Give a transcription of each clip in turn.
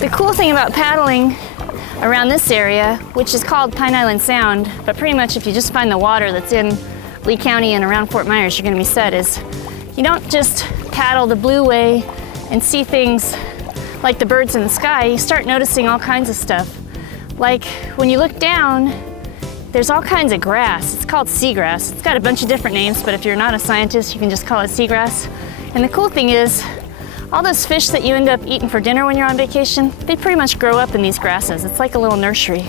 The cool thing about paddling around this area, which is called Pine Island Sound, but pretty much if you just find the water that's in Lee County and around Fort Myers, you're going to be set, is you don't just paddle the Blueway and see things like the birds in the sky. You start noticing all kinds of stuff. Like when you look down, there's all kinds of grass. It's called seagrass. It's got a bunch of different names, but if you're not a scientist, you can just call it seagrass. And the cool thing is, all those fish that you end up eating for dinner when you're on vacation, they pretty much grow up in these grasses. It's like a little nursery.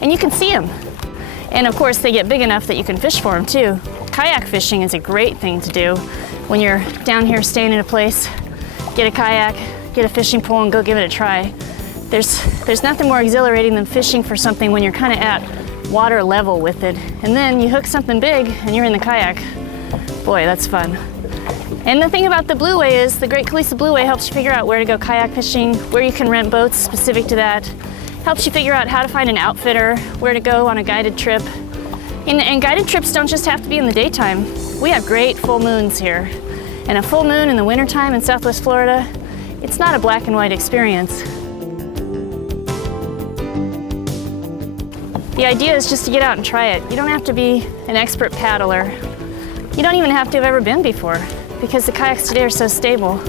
And you can see them. And of course, they get big enough that you can fish for them too. Kayak fishing is a great thing to do when you're down here staying in a place. Get a kayak, get a fishing pole, and go give it a try. There's nothing more exhilarating than fishing for something when you're kind of at water level with it. And then you hook something big and you're in the kayak. Boy, that's fun. And the thing about the Blueway is the Great Calusa Blueway helps you figure out where to go kayak fishing, where you can rent boats specific to that. Helps you figure out how to find an outfitter, where to go on a guided trip. And guided trips don't just have to be in the daytime. We have great full moons here. And a full moon in the wintertime in Southwest Florida, it's not a black and white experience. The idea is just to get out and try it. You don't have to be an expert paddler. You don't even have to have ever been before, because the kayaks today are so stable.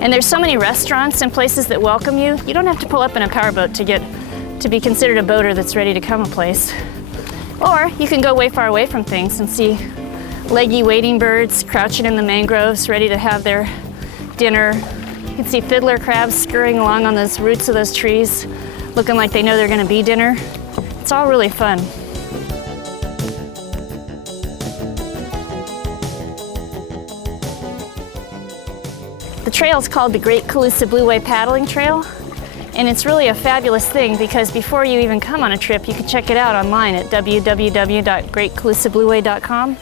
And there's so many restaurants and places that welcome you. You don't have to pull up in a powerboat to be considered a boater that's ready to come a place. Or you can go way far away from things and see leggy wading birds crouching in the mangroves ready to have their dinner. You can see fiddler crabs scurrying along on those roots of those trees, looking like they know they're gonna be dinner. It's all really fun. The trail is called the Great Calusa Blueway Paddling Trail, and it's really a fabulous thing because before you even come on a trip, you can check it out online at www.greatcalusablueway.com.